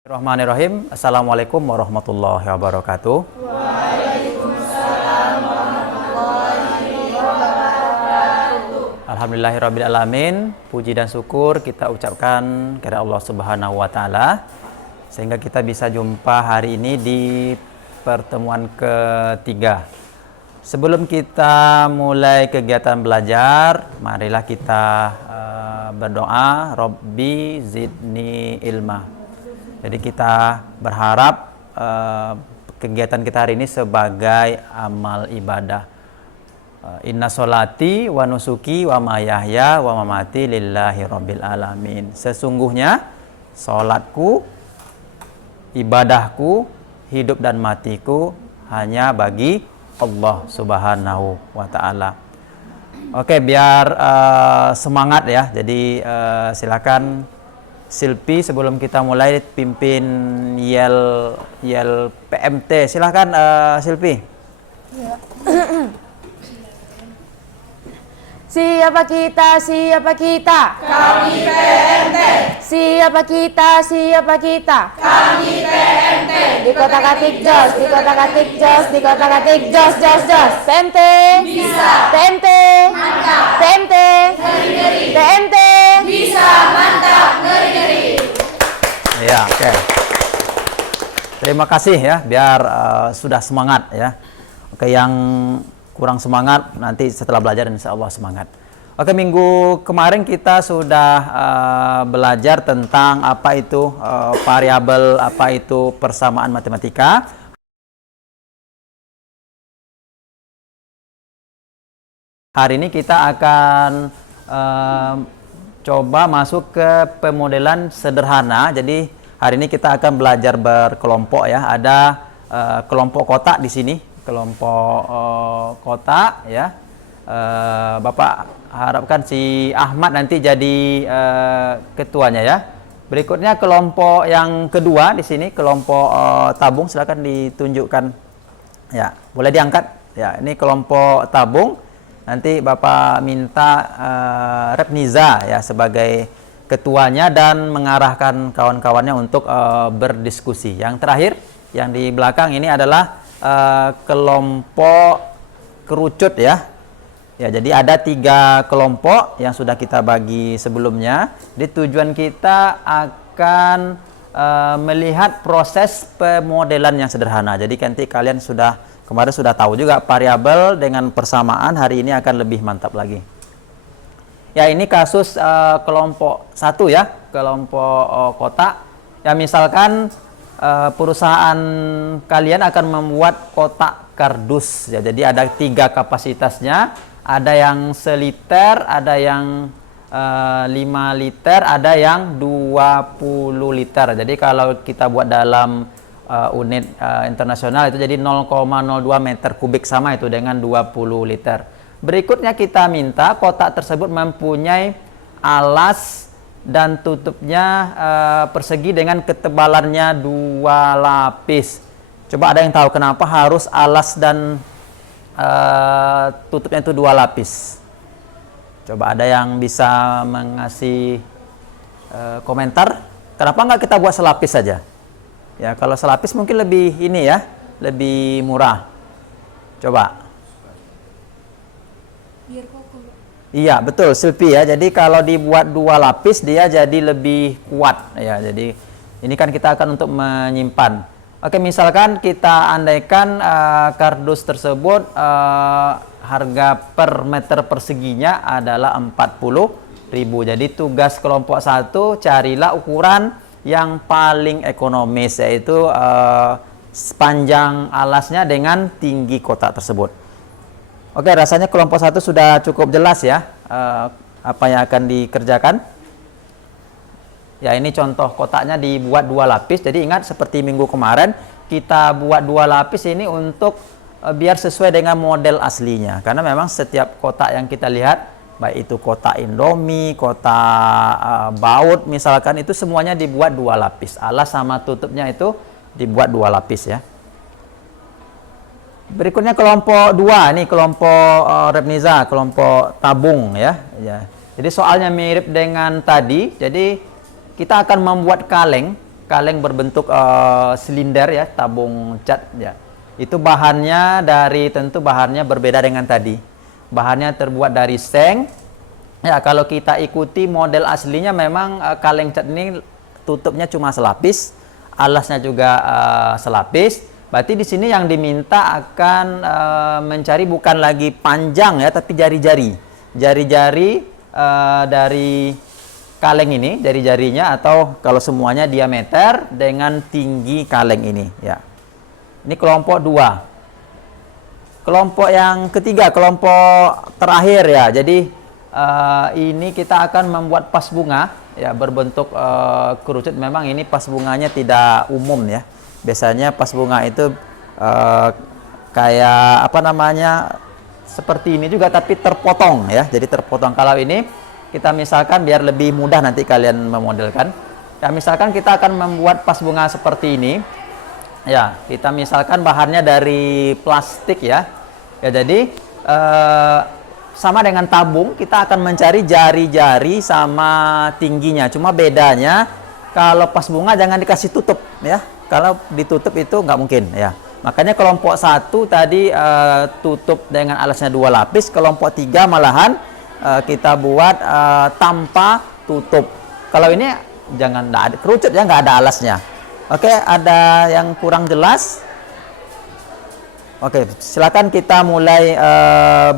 Bismillahirrahmanirrahim. Assalamualaikum warahmatullahi wabarakatuh. Waalaikumsalam warahmatullahi wabarakatuh. Alhamdulillahirabbil alamin. Puji dan syukur kita ucapkan kepada Allah Subhanahu wa taala sehingga kita bisa jumpa hari ini di pertemuan ketiga. Sebelum kita mulai kegiatan belajar, marilah kita berdoa, Rabbi zidni ilma. Jadi kita berharap kegiatan kita hari ini sebagai amal ibadah. Inna sholati wa nusuki wa mayahya wa mamati lillahi rabbil alamin. Sesungguhnya sholatku, ibadahku, hidup dan matiku hanya bagi Allah Subhanahu wa ta'ala. Oke, biar semangat ya. Jadi silakan Silpi, sebelum kita mulai pimpin yel PMT. Silahkan Silpi. Ya. Siapa kita? Siapa kita? Kami PMT. Siapa kita? Siapa kita? Kami PMT. Di kota Katik Jos, di kota Katik Jos, di kota Katik Jos, Jos, Jos. PMT. Bisa. PMT. Mantap. PMT. Ngeri-ngeri. PMT. Bisa. Mantap. Ngeri-ngeri. Ya, oke. Terima kasih ya, biar sudah semangat ya. Oke, yang kurang semangat nanti setelah belajar insya Allah semangat. Oke, minggu kemarin kita sudah belajar tentang apa itu variabel, apa itu persamaan matematika. Hari ini kita akan coba masuk ke pemodelan sederhana. Jadi hari ini kita akan belajar berkelompok ya. Ada kelompok kotak di sini. Kelompok kotak ya. Bapak harapkan si Ahmad nanti jadi ketuanya ya. Berikutnya kelompok yang kedua di sini, kelompok tabung, silakan ditunjukkan. Ya, boleh diangkat. Ya, ini kelompok tabung. Nanti Bapak minta Repniza ya sebagai ketuanya dan mengarahkan kawan-kawannya untuk berdiskusi. Yang terakhir, yang di belakang ini adalah kelompok kerucut ya. Ya, jadi ada 3 kelompok yang sudah kita bagi sebelumnya. Di tujuan kita akan melihat proses pemodelan yang sederhana. Jadi nanti kalian kemarin sudah tahu juga variabel dengan persamaan, hari ini akan lebih mantap lagi. Ya, ini kasus kelompok 1 ya, kelompok kotak. Ya, misalkan perusahaan kalian akan membuat kotak kardus ya, jadi ada 3 kapasitasnya, ada yang 1 liter, ada yang 5 liter, ada yang 20 liter. Jadi kalau kita buat dalam unit internasional itu jadi 0,02 meter kubik, sama itu dengan 20 liter. Berikutnya kita minta kotak tersebut mempunyai alas dan tutupnya persegi dengan ketebalannya 2 lapis. Coba ada yang tahu kenapa harus alas dan tutupnya itu 2 lapis? Coba ada yang bisa mengasih komentar? Kenapa nggak kita buat selapis saja? Ya, kalau selapis mungkin lebih ini ya, lebih murah. Coba. Biar kokoh. Iya, betul, Silpi ya. Jadi kalau dibuat 2 lapis dia jadi lebih kuat ya. Jadi ini kan kita akan untuk menyimpan. Oke, misalkan kita andaikan kardus tersebut harga per meter perseginya adalah 40.000. Jadi tugas kelompok 1, carilah ukuran yang paling ekonomis, yaitu panjang alasnya dengan tinggi kotak tersebut. Oke, rasanya kelompok 1 sudah cukup jelas ya apa yang akan dikerjakan. Ya, ini contoh kotaknya dibuat 2 lapis. Jadi ingat seperti minggu kemarin kita buat 2 lapis ini untuk biar sesuai dengan model aslinya. Karena memang setiap kotak yang kita lihat, baik itu kotak Indomie, kotak baut misalkan, itu semuanya dibuat 2 lapis. Alas sama tutupnya itu dibuat 2 lapis ya. Berikutnya kelompok 2, ini kelompok Repniza, kelompok tabung ya. Jadi soalnya mirip dengan tadi. Jadi kita akan membuat kaleng kaleng berbentuk silinder ya, tabung cat ya. Itu bahannya tentu bahannya berbeda dengan tadi. Bahannya terbuat dari seng. Ya, kalau kita ikuti model aslinya memang kaleng cat ini tutupnya cuma selapis, alasnya juga selapis. Berarti di sini yang diminta akan mencari bukan lagi panjang ya, tapi jari-jari. Jari-jari dari kaleng ini, jari-jarinya, atau kalau semuanya diameter dengan tinggi kaleng ini ya. Ini kelompok 2. Kelompok yang ketiga, kelompok terakhir ya. Jadi ini kita akan membuat pas bunga ya, berbentuk kerucut. Memang ini pas bunganya tidak umum ya. Biasanya pas bunga itu kayak apa namanya, seperti ini juga tapi terpotong ya. Jadi terpotong. Kalau ini kita misalkan biar lebih mudah nanti kalian memodelkan. Ya, misalkan kita akan membuat pas bunga seperti ini. Ya, kita misalkan bahannya dari plastik ya. Ya, jadi sama dengan tabung, kita akan mencari jari-jari sama tingginya. Cuma bedanya kalau pas bunga jangan dikasih tutup ya. Kalau ditutup itu nggak mungkin ya. Makanya kelompok 1 tadi tutup dengan alasnya 2 lapis. Kelompok 3 malahan kita buat tanpa tutup. Kalau ini jangan, nggak ada kerucut ya, nggak ada alasnya. Oke, ada yang kurang jelas? Oke, silakan kita mulai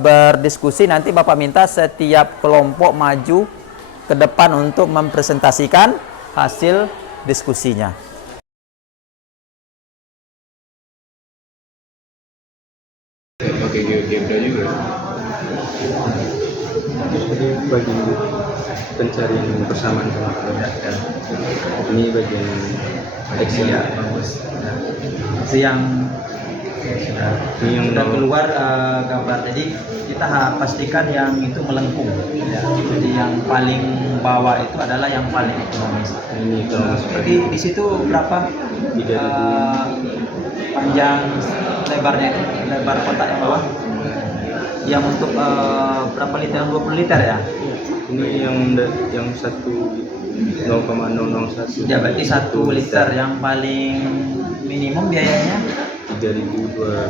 berdiskusi. Nanti Bapak minta setiap kelompok maju ke depan untuk mempresentasikan hasil diskusinya. Pakai GeoGebra juga. Jadi bagian pencarian persamaan sama ya. Ini bagian Excel ya, bagus. Itu yang sudah keluar gambar. Jadi kita pastikan yang itu melengkung ya. Jadi yang paling bawah itu adalah yang paling ekonomis. Ini kalau seperti di situ berapa panjang lebarnya itu, lebar kotak yang bawah? Yang untuk berapa liter? Yang 20 liter ya? ini yang 0,001. Ya, berarti 1 liter. Yang paling minimum biayanya 3.200.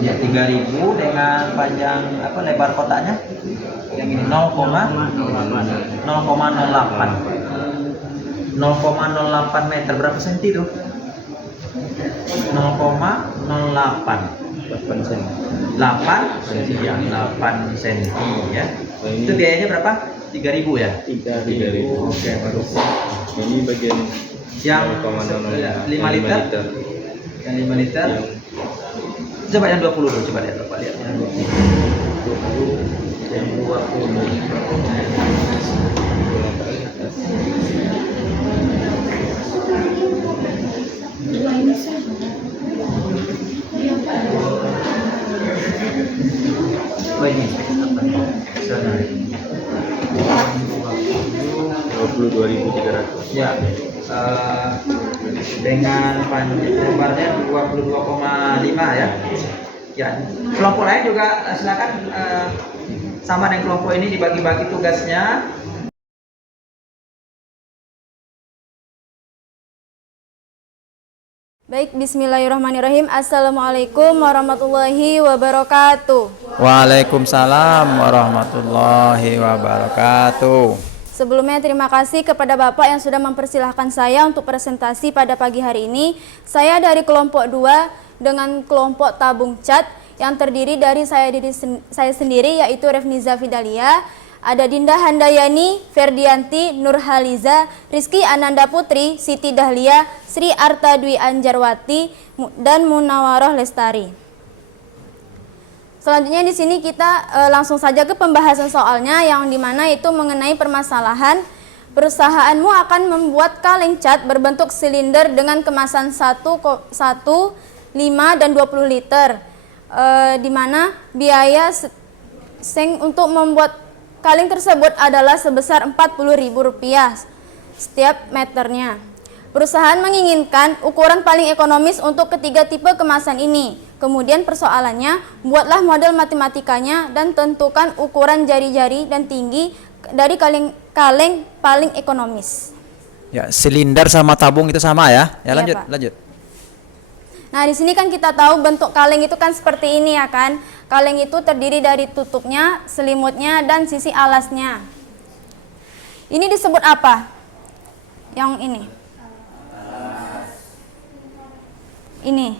ya, 3.000 dengan panjang apa, lebar kotaknya yang ini 0,08 meter. Berapa senti itu? 0,08 8 sen. 8 ya, 8 senti ya. Itu biayanya berapa? 3.000 ya? 3.000. Oke, bagus. Ini bagian Yang 5 liter. Yang 5 liter. Coba yang 20 dulu, coba lihat Bapak lihat. Yang 20. Yang 20. Ini 22.300. ya, dengan panjang lebarnya 22,5 ya. Ya, kelompok lain juga silakan sama dengan kelompok ini dibagi-bagi tugasnya. Baik, bismillahirrahmanirrahim. Assalamualaikum warahmatullahi wabarakatuh. Waalaikumsalam warahmatullahi wabarakatuh. Sebelumnya terima kasih kepada Bapak yang sudah mempersilahkan saya untuk presentasi pada pagi hari ini. Saya dari kelompok 2 dengan kelompok tabung cat yang terdiri dari saya sendiri, yaitu Refniza Fidalia, ada Dinda Handayani, Ferdianti, Nurhaliza, Rizky Ananda Putri, Siti Dahlia, Sri Arta Dwi Anjarwati, dan Munawaroh Lestari. Selanjutnya di sini kita langsung saja ke pembahasan soalnya, yang dimana itu mengenai permasalahan perusahaanmu akan membuat kaleng cat berbentuk silinder dengan kemasan 1, 5, dan 20 liter. Dimana biaya seng untuk membuat kaleng tersebut adalah sebesar Rp40.000 setiap meternya. Perusahaan menginginkan ukuran paling ekonomis untuk ketiga tipe kemasan ini. Kemudian persoalannya, buatlah model matematikanya dan tentukan ukuran jari-jari dan tinggi dari kaleng paling ekonomis. Ya, silinder sama tabung itu sama ya. Ya, Iya, lanjut, Pak. lanjut. Nah, di sini kan kita tahu bentuk kaleng itu kan seperti ini ya kan. Kaleng itu terdiri dari tutupnya, selimutnya, dan sisi alasnya. Ini disebut apa? Yang ini.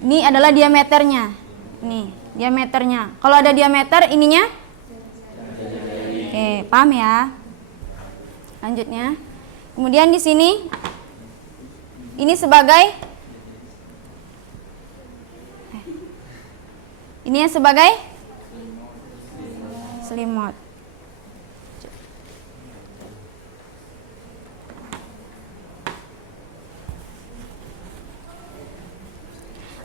Ini adalah diameternya. Nih, diameternya. Kalau ada diameter ininya? Oke, paham ya? Lanjutnya. Kemudian di sini ini sebagai selimut.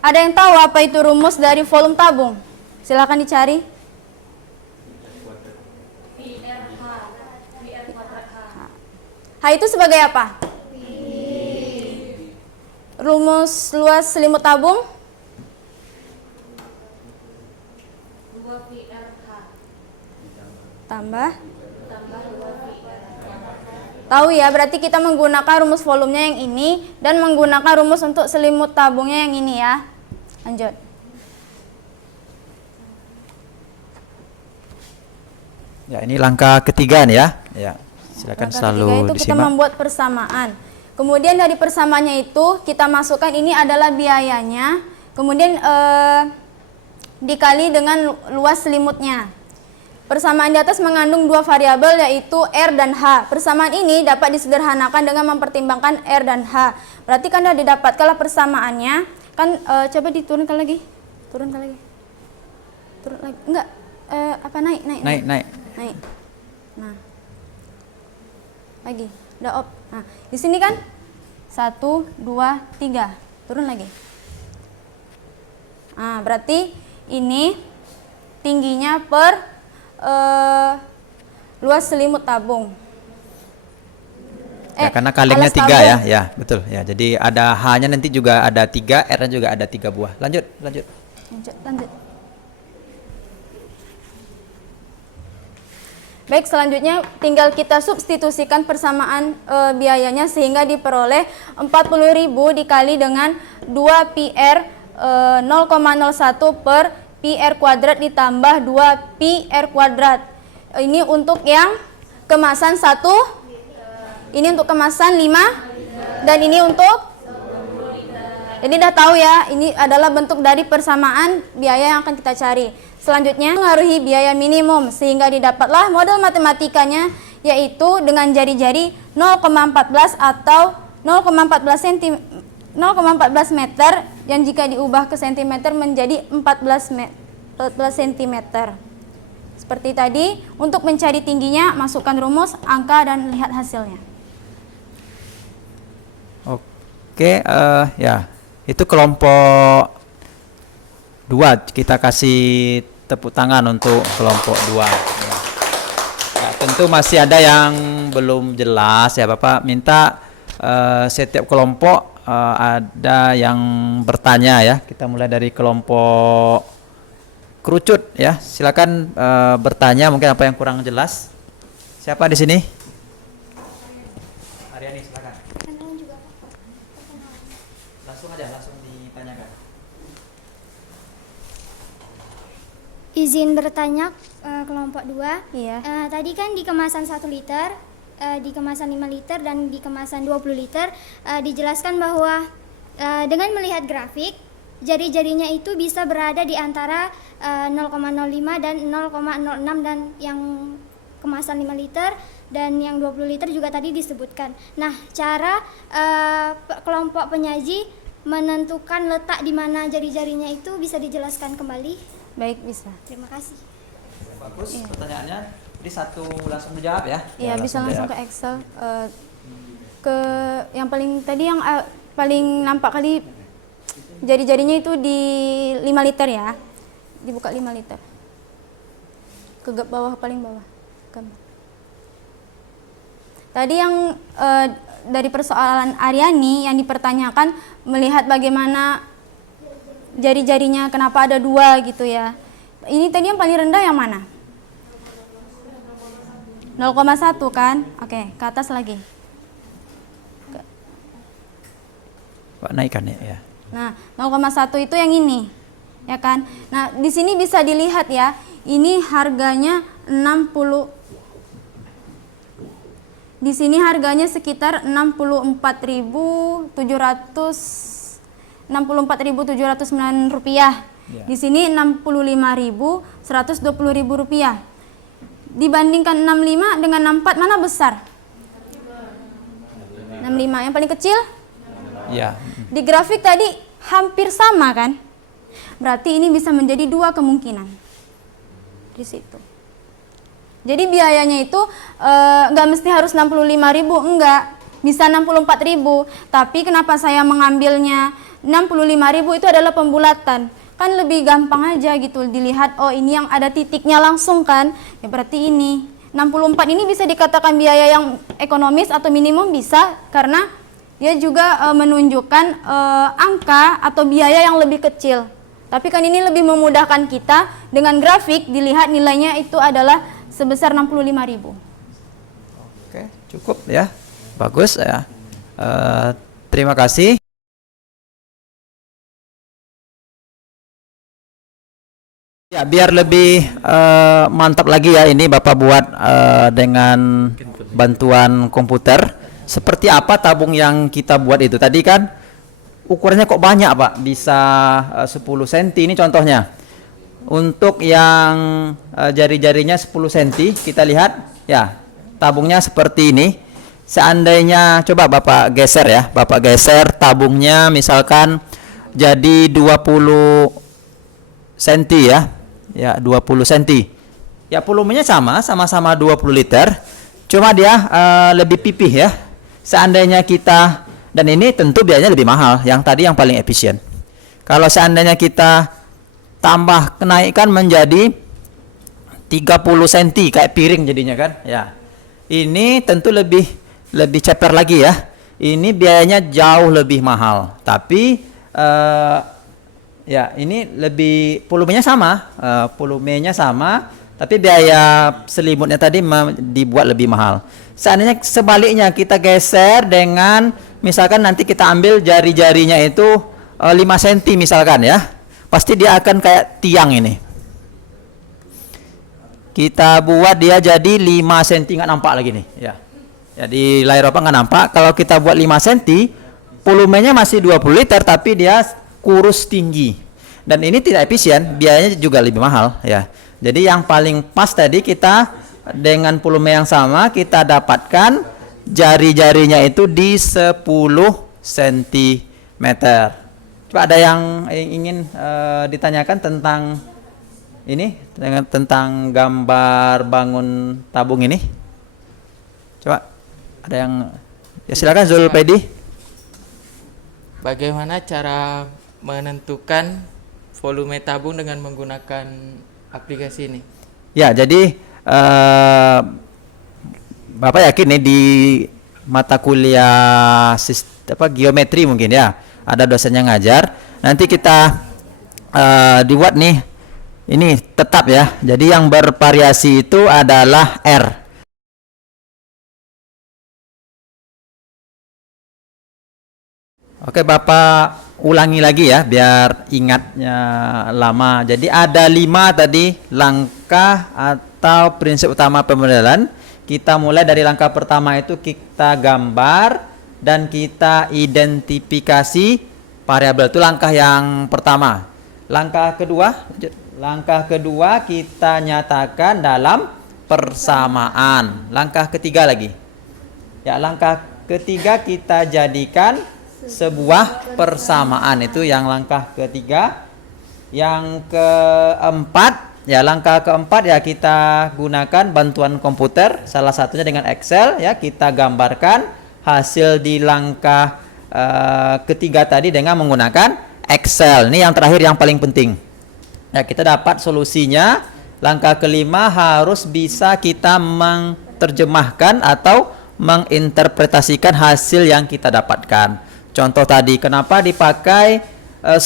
Ada yang tahu apa itu rumus dari volume tabung? Silakan dicari. H itu sebagai apa? Rumus luas selimut tabung? Tambah. Tahu ya, berarti kita menggunakan rumus volumenya yang ini dan menggunakan rumus untuk selimut tabungnya yang ini ya. Lanjut. Ya, ini langkah ketiga nih ya. Ya, silakan Langkah selalu ketiga itu kita disimak. membuat persamaan. Kemudian dari persamaannya itu kita masukkan ini adalah biayanya. Kemudian dikali dengan luas selimutnya. Persamaan di atas mengandung dua variabel yaitu R dan H. Persamaan ini dapat disederhanakan dengan mempertimbangkan R dan H. Berarti kan sudah didapatkanlah persamaannya. Kan coba diturunkan lagi. Turun lagi. Enggak. Naik. Nah. Lagi. Udah op. Nah, di sini kan 1 2 3. Turun lagi. Nah, berarti ini tingginya per luas selimut tabung. Ya, karena kalengnya alas 3 tabung. ya. Ya, betul. Ya, jadi ada H-nya nanti juga ada 3, R-nya juga ada 3 buah. Lanjut. Lanjut. Baik, selanjutnya tinggal kita substitusikan persamaan biayanya sehingga diperoleh 40.000 dikali dengan 2 PR 0,01 per PR kuadrat ditambah 2 PR kuadrat. Ini untuk yang kemasan 1, ini untuk kemasan 5, dan ini untuk, jadi udah tahu ya, ini adalah bentuk dari persamaan biaya yang akan kita cari. Selanjutnya mengaruhi biaya minimum sehingga didapatlah model matematikanya, yaitu dengan jari-jari 0,14 atau 0,14 meter yang jika diubah ke sentimeter menjadi 14 cm. Seperti tadi, untuk mencari tingginya masukkan rumus, angka, dan lihat hasilnya. Oke, ya. Itu kelompok 2, kita kasih tepuk tangan untuk kelompok 2 ya. Ya, tentu masih ada yang belum jelas ya Bapak, minta setiap kelompok ada yang bertanya ya. Kita mulai dari kelompok kerucut ya. Silakan bertanya mungkin apa yang kurang jelas. Siapa di sini? Aryani, silakan. Langsung ditanyakan. Izin bertanya kelompok 2. Iya. Tadi kan di kemasan 1 liter, di kemasan 5 liter, dan di kemasan 20 liter dijelaskan bahwa dengan melihat grafik, jari-jarinya itu bisa berada di antara 0,05 dan 0,06, dan yang kemasan 5 liter dan yang 20 liter juga tadi disebutkan. Nah, cara kelompok penyaji menentukan letak di mana jari-jarinya itu bisa dijelaskan kembali? Baik, bisa. Terima kasih. Bagus, pertanyaannya. Jadi satu langsung dijawab ya? Iya, bisa langsung ke dijawab. Excel. Ke yang paling tadi yang paling nampak kali jari-jarinya itu di 5 liter ya. Dibuka 5 liter. Ke bawah, paling bawah. Tadi yang dari persoalan Aryani yang dipertanyakan melihat bagaimana jari-jarinya, kenapa ada 2 gitu ya. Ini tadi yang paling rendah yang mana? 0,1 kan? Oke, ke atas lagi. Pak naikkan ya. Nah, 0,1 itu yang ini. Ya kan? Nah, di sini bisa dilihat ya. Ini harganya 60. Di sini harganya sekitar 64.709 rupiah. Ya. Di sini 65.120.000 rupiah. Dibandingkan 65 dengan 64 mana besar? 65 yang paling kecil? Ya. Di grafik tadi hampir sama kan? Berarti ini bisa menjadi dua kemungkinan di situ. Jadi biayanya itu nggak mesti harus 65.000, enggak, bisa 64.000. Tapi kenapa saya mengambilnya 65.000 itu adalah pembulatan. Kan lebih gampang aja gitu dilihat, oh ini yang ada titiknya langsung kan. Ya berarti ini 64 ini bisa dikatakan biaya yang ekonomis atau minimum, bisa, karena dia juga menunjukkan angka atau biaya yang lebih kecil. Tapi kan ini lebih memudahkan kita dengan grafik dilihat nilainya itu adalah sebesar 65.000. Oke, cukup ya. Bagus ya. Terima kasih. Ya, biar lebih mantap lagi ya, ini Bapak buat dengan bantuan komputer. Seperti apa tabung yang kita buat itu? Tadi kan ukurannya kok banyak Pak, bisa 10 cm ini contohnya. Untuk yang jari-jarinya 10 cm, kita lihat ya, tabungnya seperti ini. Seandainya coba Bapak geser ya, Bapak geser tabungnya misalkan jadi 20 cm ya. Ya, 20 cm. Ya, volumenya sama-sama 20 liter. Cuma dia lebih pipih ya. Seandainya kita, dan ini tentu biayanya lebih mahal, yang tadi yang paling efisien. Kalau seandainya kita tambah kenaikkan menjadi 30 cm kayak piring jadinya kan ya, ini tentu lebih ceper lagi ya. Ini biayanya jauh lebih mahal, tapi ya ini lebih volumenya sama, tapi biaya selimutnya tadi dibuat lebih mahal. Seandainya sebaliknya kita geser dengan misalkan nanti kita ambil jari-jarinya itu 5 cm misalkan ya, pasti dia akan kayak tiang ini. Kita buat dia jadi 5 cm, nggak nampak lagi nih ya. Jadi layar apa nggak nampak. Kalau kita buat 5 cm, volumenya masih 20 liter tapi dia kurus tinggi. Dan ini tidak efisien, biayanya juga lebih mahal ya. Jadi yang paling pas tadi kita dengan volume yang sama kita dapatkan jari-jarinya itu di 10 cm. Coba ada yang ingin ditanyakan tentang ini, tentang gambar bangun tabung ini? Coba ada yang, ya silakan Zulpedi. Bagaimana cara menentukan volume tabung dengan menggunakan aplikasi ini? Ya, jadi Bapak yakin nih di mata kuliah geometri mungkin ya, ada dosennya ngajar. Nanti kita dibuat nih, ini tetap ya. Jadi yang bervariasi itu adalah R. Oke, Bapak ulangi lagi ya biar ingatnya lama. Jadi ada 5 tadi langkah atau prinsip utama pemodelan. Kita mulai dari langkah pertama itu kita gambar dan kita identifikasi variabel. Itu langkah yang pertama. Langkah kedua kita nyatakan dalam persamaan. Langkah ketiga lagi. Ya, langkah ketiga kita jadikan sebuah persamaan, itu yang langkah ketiga. Yang keempat ya, langkah keempat ya kita gunakan bantuan komputer, salah satunya dengan Excel ya, kita gambarkan hasil di langkah ketiga tadi dengan menggunakan Excel. Ini yang terakhir yang paling penting ya, kita dapat solusinya. Langkah kelima harus bisa kita menerjemahkan atau menginterpretasikan hasil yang kita dapatkan. Contoh tadi, kenapa dipakai 10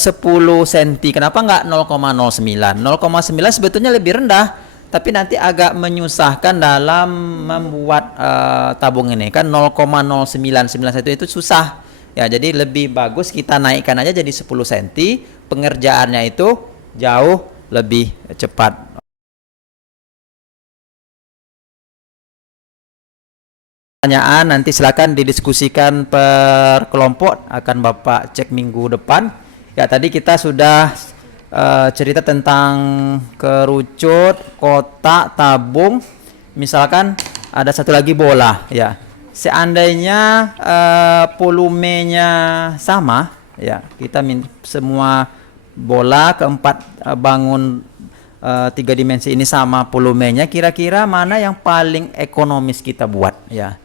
cm, kenapa nggak 0,09? 0,9 sebetulnya lebih rendah, tapi nanti agak menyusahkan dalam membuat tabung ini kan 0,0991 itu susah ya, jadi lebih bagus kita naikkan aja jadi 10 cm, pengerjaannya itu jauh lebih cepat. Pertanyaan nanti silakan didiskusikan per kelompok, akan Bapak cek minggu depan. Ya, tadi kita sudah cerita tentang kerucut, kotak, tabung. Misalkan ada satu lagi bola ya. Seandainya volumenya sama ya, kita semua bola keempat bangun 3 dimensi ini sama volumenya, kira-kira mana yang paling ekonomis kita buat ya.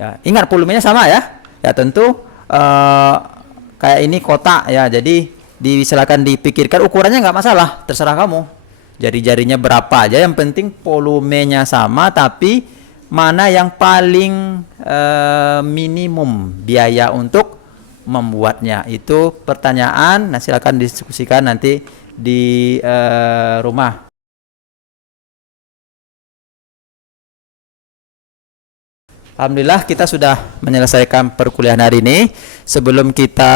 Ya, ingat volumenya sama ya. Ya tentu kayak ini kotak ya. Jadi silakan dipikirkan ukurannya nggak masalah, terserah kamu. Jari-jarinya berapa aja, yang penting volumenya sama, tapi mana yang paling minimum biaya untuk membuatnya. Itu pertanyaan. Nah, silakan diskusikan nanti di rumah. Alhamdulillah kita sudah menyelesaikan perkuliahan hari ini. Sebelum kita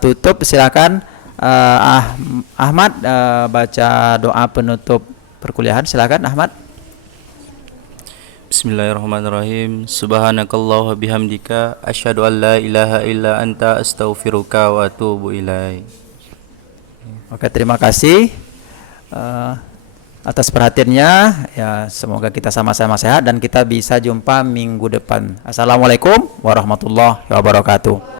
tutup, silakan Ahmad baca doa penutup perkuliahan. Silakan Ahmad. Bismillahirrahmanirrahim. Subhanakallah wa bihamdika asyhadu an la ilaha illa anta astaghfiruka wa atubu ilaik. Oke, terima kasih atas perhatiannya ya, semoga kita sama-sama sehat dan kita bisa jumpa minggu depan. Assalamualaikum warahmatullahi wabarakatuh.